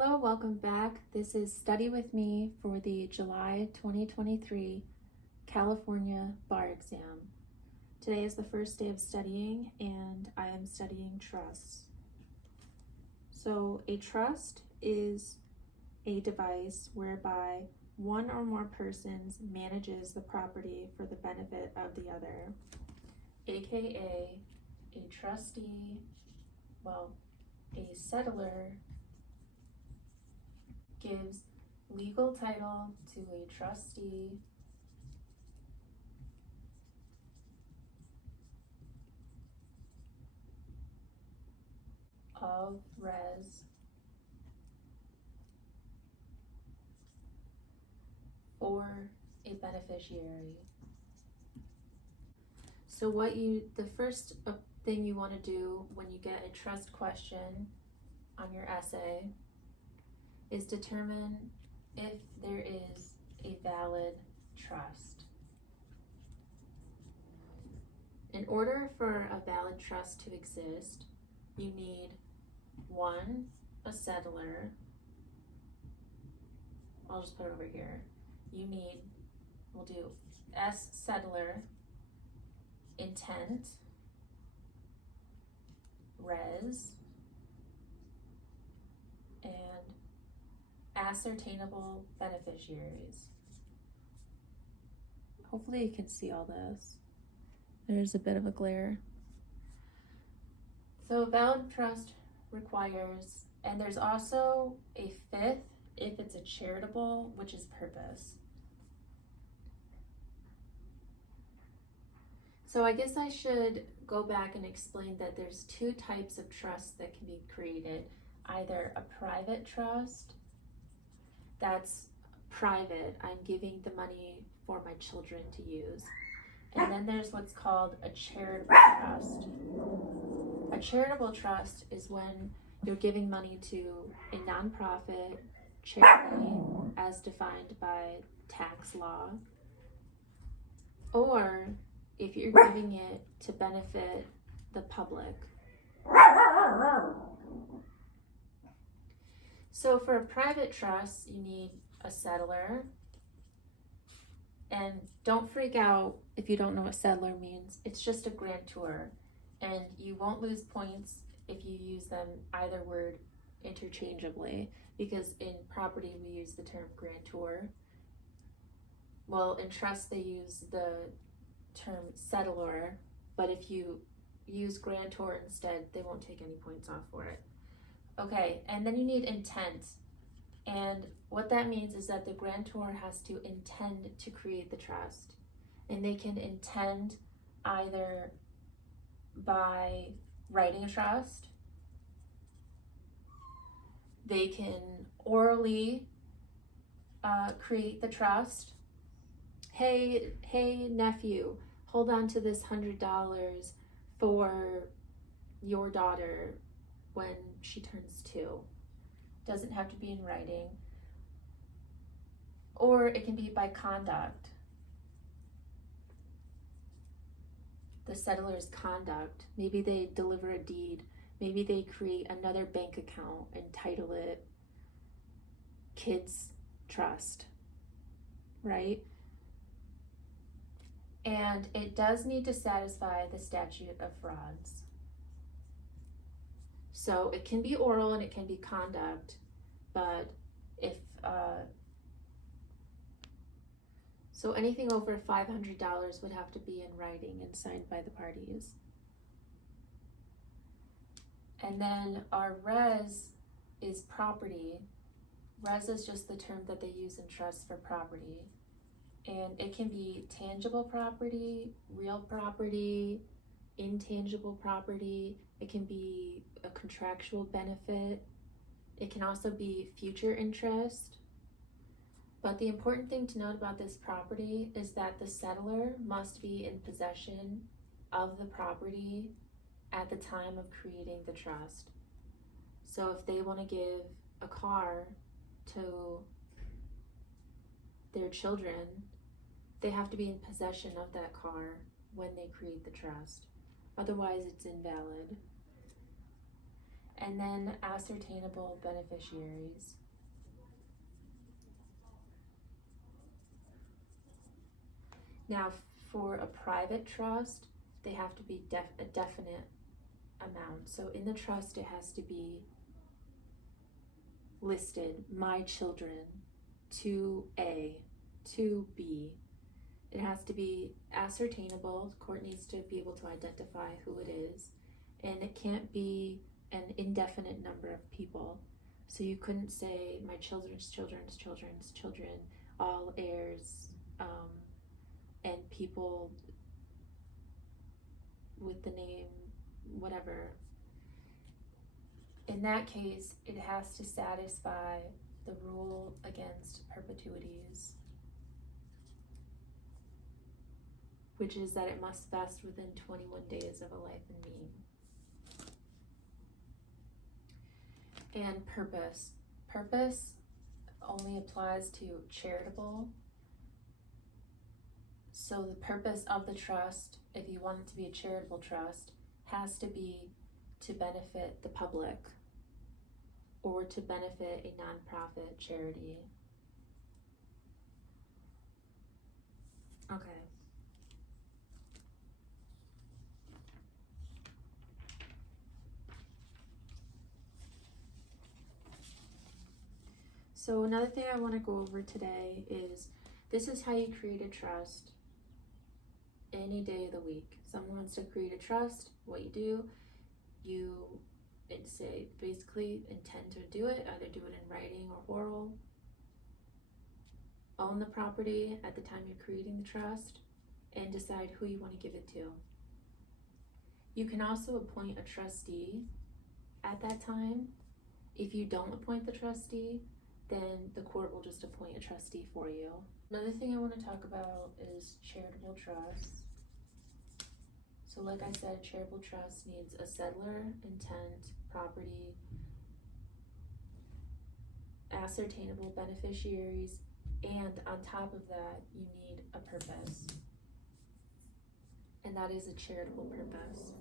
Hello, welcome back. This is Study With Me for the July 2023 California Bar Exam. Today is the first day of studying and I am studying trusts. So a trust is a device whereby one or more persons manages the property for the benefit of the other, aka a trustee, a settlor gives legal title to a trustee of res for a beneficiary. So the first thing you want to do when you get a trust question on your essay is determine if there is a valid trust. In order for a valid trust to exist, you need one, a settlor. I'll just put it over here. We'll do S settlor, intent, res, and ascertainable beneficiaries. Hopefully you can see all this. There's a bit of a glare. So valid trust requires, and there's also a fifth if it's a charitable, which is purpose. So I guess I should go back and explain that there's two types of trusts that can be created. Either a private trust, that's private, I'm giving the money for my children to use. And then there's what's called a charitable trust. A charitable trust is when you're giving money to a nonprofit charity as defined by tax law, or if you're giving it to benefit the public. So for a private trust, you need a settlor. And don't freak out if you don't know what settlor means. It's just a grantor. And you won't lose points if you use them either word interchangeably, because in property we use the term grantor. Well, in trust they use the term settlor, but if you use grantor instead, they won't take any points off for it. Okay, and then you need intent. And what that means is that the grantor has to intend to create the trust. And they can intend either by writing a trust, they can orally create the trust. Hey nephew, hold on to this $100 for your daughter when she turns 2. Doesn't have to be in writing. Or it can be by conduct. The settlor's conduct. Maybe they deliver a deed. Maybe they create another bank account and title it Kids Trust, right? And it does need to satisfy the statute of frauds. So it can be oral and it can be conduct, but so anything over $500 would have to be in writing and signed by the parties. And then our res is property. Res is just the term that they use in trust for property. And it can be tangible property, real property, intangible property. It can be a contractual benefit. It can also be future interest. But the important thing to note about this property is that the settlor must be in possession of the property at the time of creating the trust. So if they want to give a car to their children, they have to be in possession of that car when they create the trust. Otherwise, it's invalid. and then ascertainable beneficiaries. Now, for a private trust, they have to be a definite amount. So in the trust, it has to be listed, my children, to A, to B. It has to be ascertainable. The court needs to be able to identify who it is, and it can't be an indefinite number of people. So you couldn't say my children's children's children's children, all heirs, and people with the name whatever. In that case, it has to satisfy the rule against perpetuities, which is that it must vest within 21 days of a life in being. And purpose. Purpose only applies to charitable. So the purpose of the trust, if you want it to be a charitable trust, has to be to benefit the public or to benefit a nonprofit charity. Okay. So another thing I want to go over today is this is how you create a trust any day of the week. Someone wants to create a trust, what you do, basically intend to do it, either do it in writing or oral, own the property at the time you're creating the trust, and decide who you want to give it to. You can also appoint a trustee at that time. If you don't appoint the trustee, then the court will just appoint a trustee for you. Another thing I want to talk about is charitable trusts. So like I said, charitable trust needs a settlor, intent, property, ascertainable beneficiaries, and on top of that, you need a purpose. And that is a charitable purpose.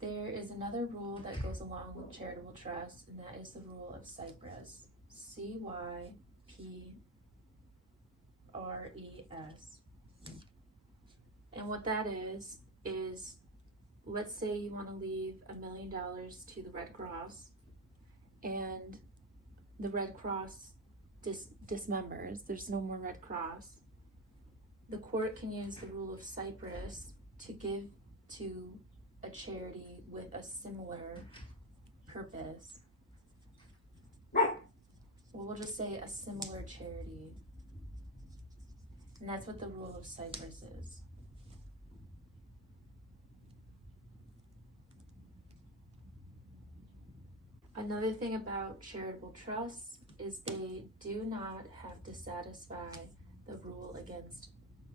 There is another rule that goes along with charitable trust, and that is the rule of Cypress. CYPRES. And what that is let's say you want to leave $1 million to the Red Cross, and the Red Cross dismembers. There's no more Red Cross. The court can use the rule of Cypress to give to a charity with a similar purpose. Well, we'll just say a similar charity. And that's what the rule of Cypress is. Another thing about charitable trusts is they do not have to satisfy the rule against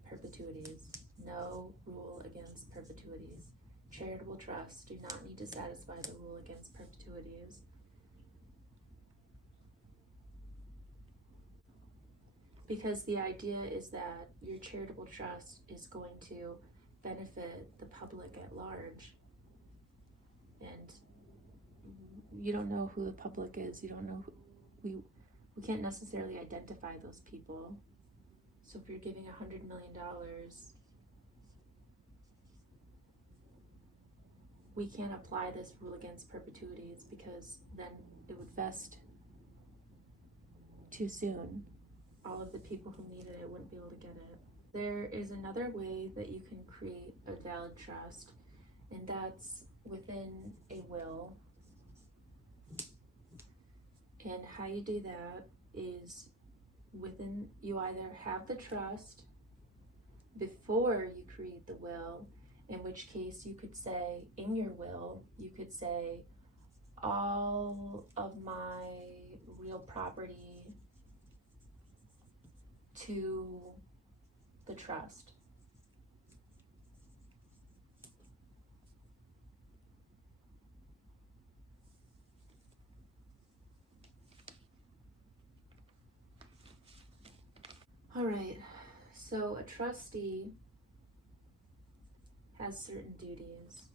perpetuities. No rule against perpetuities. Charitable trusts do not need to satisfy the rule against perpetuities. Because the idea is that your charitable trust is going to benefit the public at large. And you don't know who the public is. You don't know we can't necessarily identify those people. So if you're giving $100 million, we can't apply this rule against perpetuities because then it would vest too soon. All of the people who needed it wouldn't be able to get it. There is another way that you can create a valid trust, and that's within a will. And how you do that is you either have the trust before you create the will, in which case you could say in your will, you could say all of my real property to the trust. All right, so a trustee has certain duties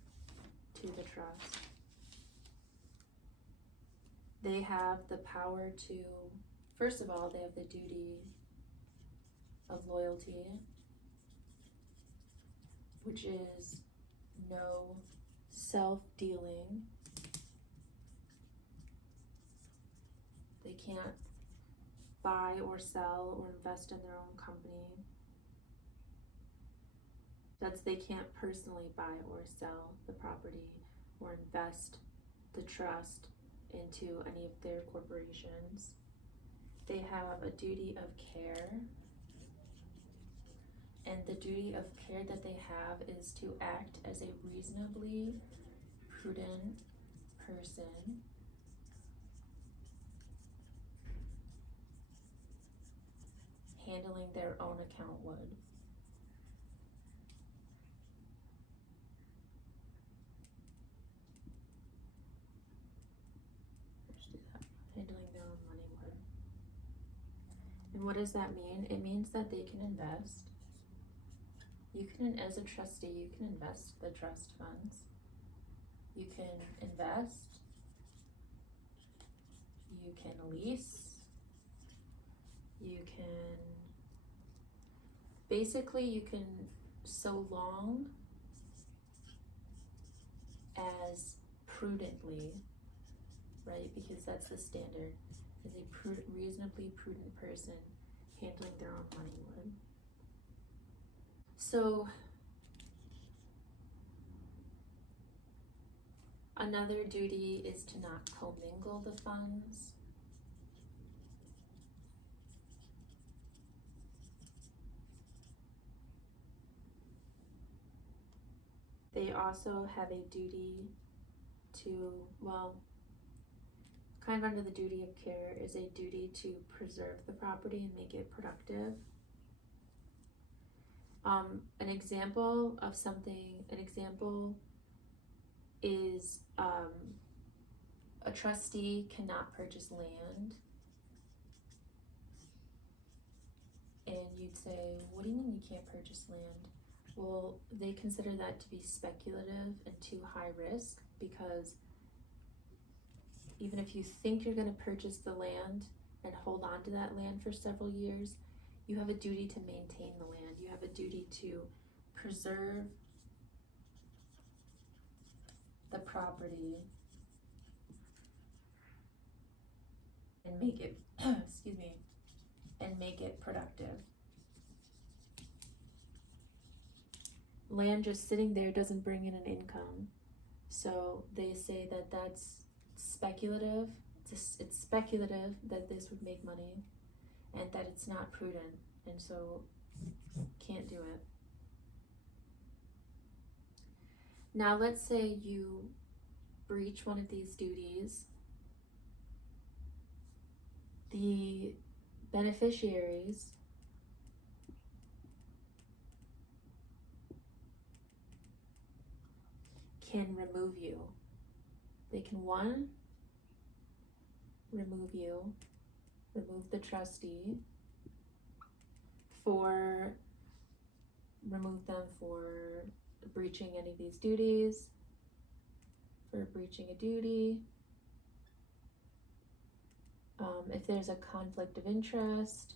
to the trust. They have the power to, first of all, they have the duty of loyalty, which is no self-dealing. They can't buy or sell or invest in their own company. They can't personally buy or sell the property or invest the trust into any of their corporations. They have a duty of care, and the duty of care that they have is to act as a reasonably prudent person handling their own account would. Handling their own money would. And what does that mean? It means that they can invest. You can, as a trustee, you can invest the trust funds. You can invest. You can lease. You can, basically you can, so long as prudently, right? Because that's the standard, is a reasonably prudent person handling their own money would. So another duty is to not commingle the funds. They also have a duty to, well, kind of under the duty of care is a duty to preserve the property and make it productive. An example of something, an example is a trustee cannot purchase land. And you'd say, what do you mean you can't purchase land? Well, they consider that to be speculative and too high risk, because even if you think you're going to purchase the land and hold on to that land for several years, you have a duty to maintain the land. You have a duty to preserve the property and make it, excuse me, and make it productive. Land just sitting there doesn't bring in an income. So they say that that's speculative. It's speculative that this would make money, and that it's not prudent, and so can't do it. Now let's say you breach one of these duties. The beneficiaries can remove you. They can, one, remove you, remove the trustee, remove them for breaching any of these duties, for breaching a duty, if there's a conflict of interest,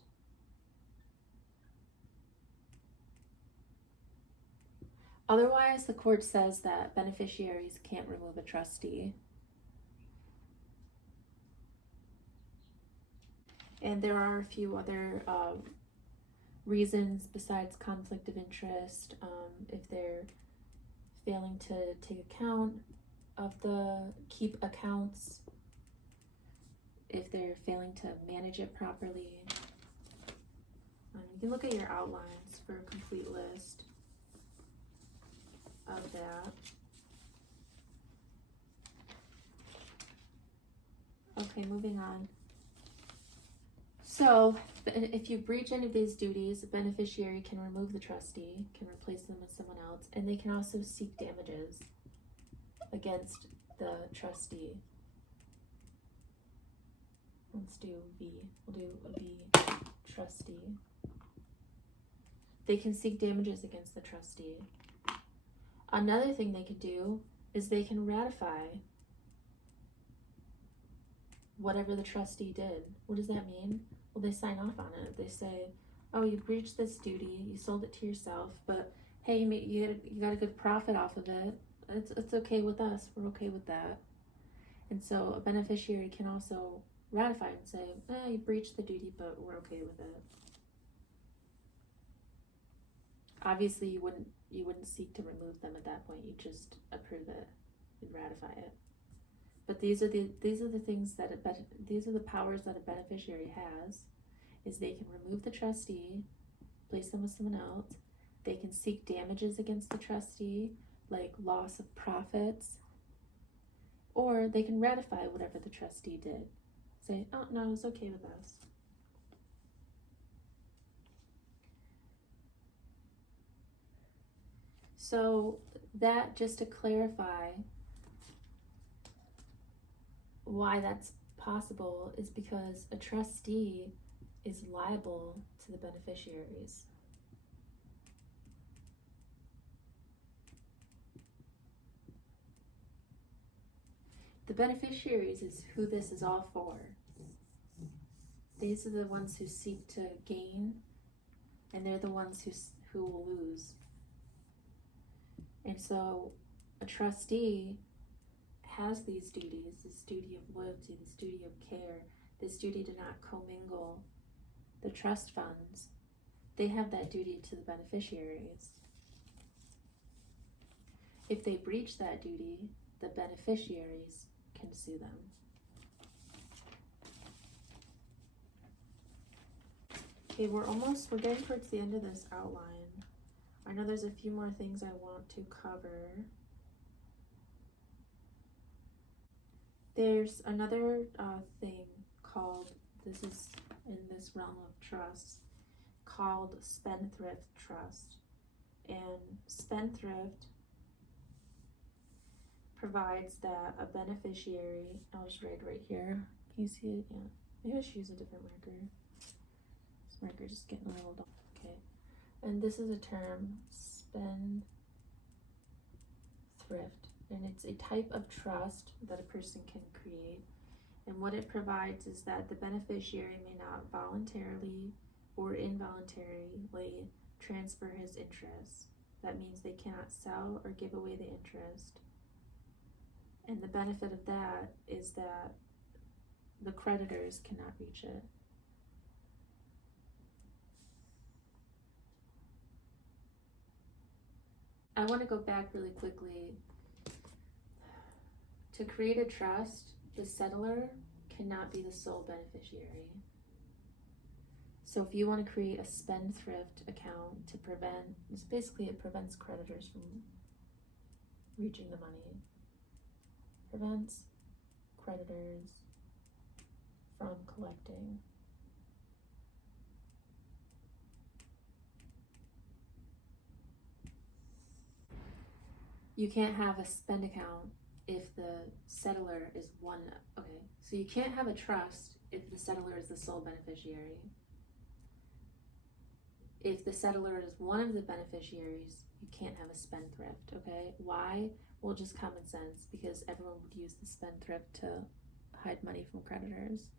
otherwise the court says that beneficiaries can't remove a trustee. And there are a few other reasons besides conflict of interest. If they're failing to take account of keep accounts, if they're failing to manage it properly. You can look at your outlines for a complete list of that. Okay, moving on. So, if you breach any of these duties, a beneficiary can remove the trustee, can replace them with someone else, and they can also seek damages against the trustee. Let's do V. We'll do V, trustee. They can seek damages against the trustee. Another thing they could do is they can ratify whatever the trustee did. What does that mean? Well, they sign off on it. They say, oh, you breached this duty, you sold it to yourself, but hey, you got a good profit off of it. It's okay with us. We're okay with that. And so a beneficiary can also ratify and say, you breached the duty, but we're okay with it. Obviously, you wouldn't seek to remove them at that point. You just approve it and ratify it. But these are the things that these are the powers that a beneficiary has. Is they can remove the trustee, place them with someone else. They can seek damages against the trustee, like loss of profits, or they can ratify whatever the trustee did. Say, oh no, it's okay with us. So that, just to clarify why that's possible, is because a trustee is liable to the beneficiaries. The beneficiaries is who this is all for. These are the ones who seek to gain, and they're the ones who will lose. And so a trustee has these duties, this duty of loyalty, this duty of care, this duty to not commingle the trust funds. They have that duty to the beneficiaries. If they breach that duty, the beneficiaries can sue them. Okay, we're getting towards the end of this outline. I know there's a few more things I want to cover. There's another thing called, this is in this realm of trusts, called spendthrift trust. And spendthrift provides that a beneficiary, I'll just write right here. Can you see it? Yeah. Maybe I should use a different marker. This marker's just getting a little dull. Okay. And this is a term, spendthrift. And it's a type of trust that a person can create. And what it provides is that the beneficiary may not voluntarily or involuntarily transfer his interests. That means they cannot sell or give away the interest. And the benefit of that is that the creditors cannot reach it. I want to go back really quickly. To create a trust, the settlor cannot be the sole beneficiary. So if you want to create a spendthrift account to prevent, it prevents creditors from reaching the money. Prevents creditors from collecting. You can't have a spend account if the settlor is one. Okay, so you can't have a trust if the settlor is the sole beneficiary. If the settlor is one of the beneficiaries, you can't have a spendthrift, okay? Why? Well, just common sense, because everyone would use the spendthrift to hide money from creditors.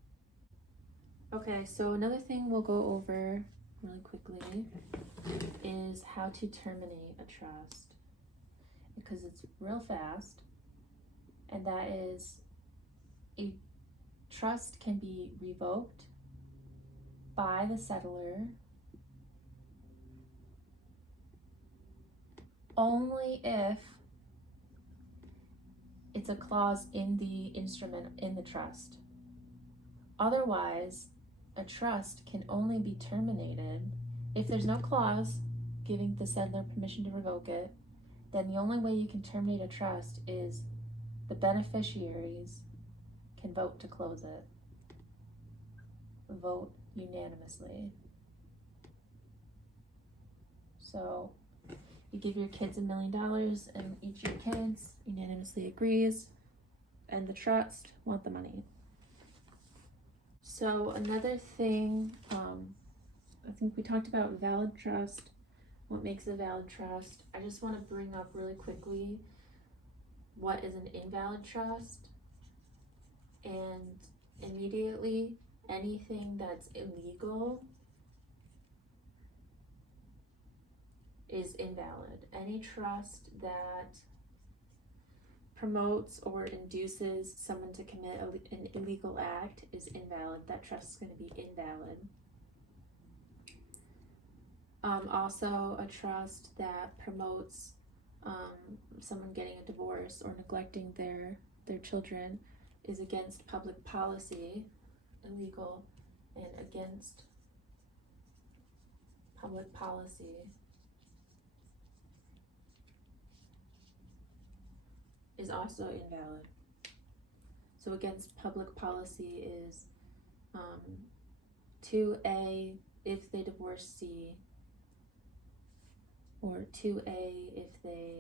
Okay, so another thing we'll go over really quickly is how to terminate a trust, because it's real fast, and that is, a trust can be revoked by the settlor only if it's a clause in the instrument in the trust. Otherwise, a trust can only be terminated if there's no clause giving the settlor permission to revoke it. Then the only way you can terminate a trust is the beneficiaries can vote to close it. Vote unanimously. So you give your kids $1 million and each of your kids unanimously agrees, and the trust want the money. So another thing, I think we talked about valid trust, what makes a valid trust. I just want to bring up really quickly what is an invalid trust, and immediately anything that's illegal is invalid. Any trust that promotes or induces someone to commit an illegal act is invalid. That trust is going to be invalid. Also, a trust that promotes someone getting a divorce or neglecting their children is against public policy, illegal, and against public policy is also invalid. So against public policy is 2A if they divorce C, or 2A if they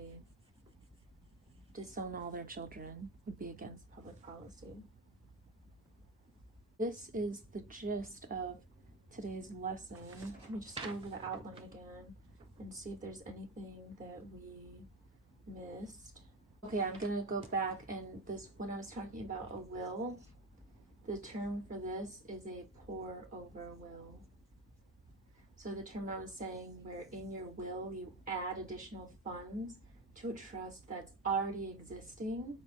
disown all their children would be against public policy. This is the gist of today's lesson. Let me just go over the outline again and see if there's anything that we missed. Okay, I'm gonna go back, and this, when I was talking about a will, the term for this is a pour over will. So the term I was saying where in your will you add additional funds to a trust that's already existing,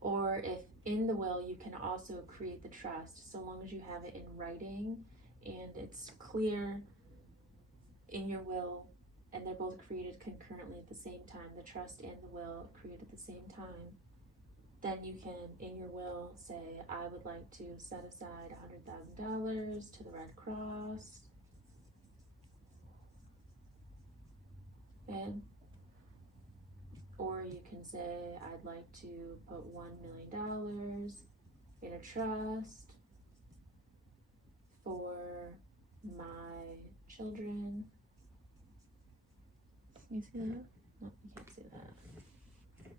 or if in the will you can also create the trust, so long as you have it in writing and it's clear in your will and they're both created concurrently at the same time, the trust and the will created at the same time, then you can, in your will, say, I would like to set aside $100,000 to the Red Cross, and or you can say, I'd like to put $1 million in a trust for my children. You see that? No, you can't see that.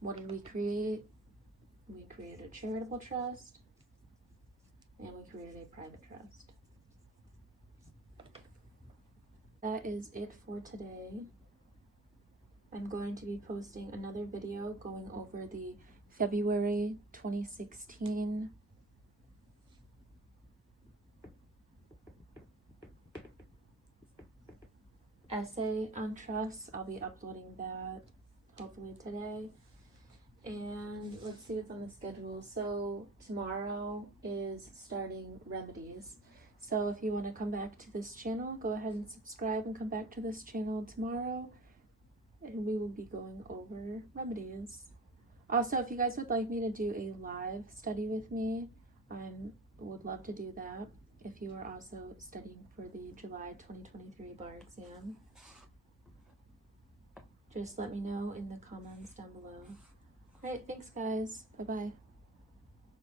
What did we create? We created a charitable trust, and we created a private trust. That is it for today. I'm going to be posting another video going over the February 2016 essay on trusts. I'll be uploading that hopefully today. And let's see what's on the schedule. So tomorrow is starting remedies. So if you want to come back to this channel, go ahead and subscribe and come back to this channel tomorrow, and we will be going over remedies. Also, if you guys would like me to do a live study with me, I would love to do that. If you are also studying for the July 2023 bar exam, just let me know in the comments down below. Alright, thanks guys. Bye-bye.